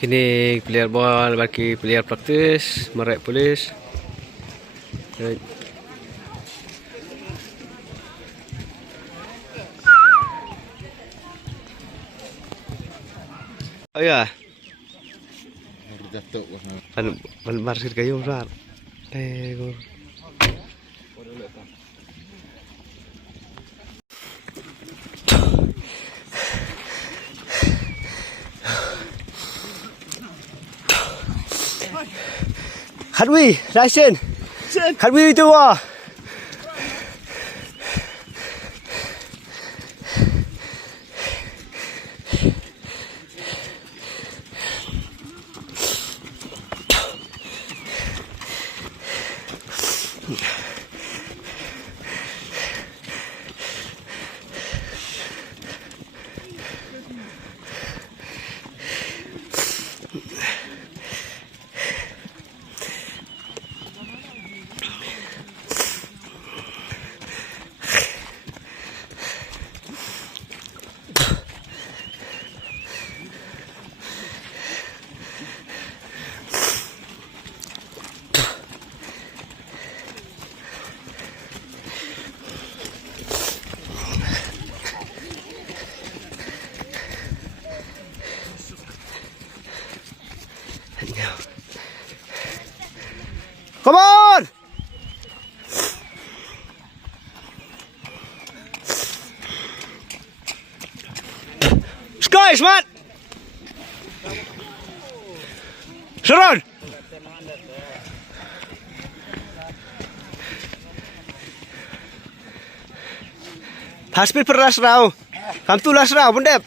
Kini player ball bagi player praktis merek polis. Oh ya. Pan marsir kayu besar. Go. Hadwi, Raisen. Hadwi itu wah. Come on! Sky, smart! Sharon! Haspil per lasrau. Kam tu lasrau, bundep.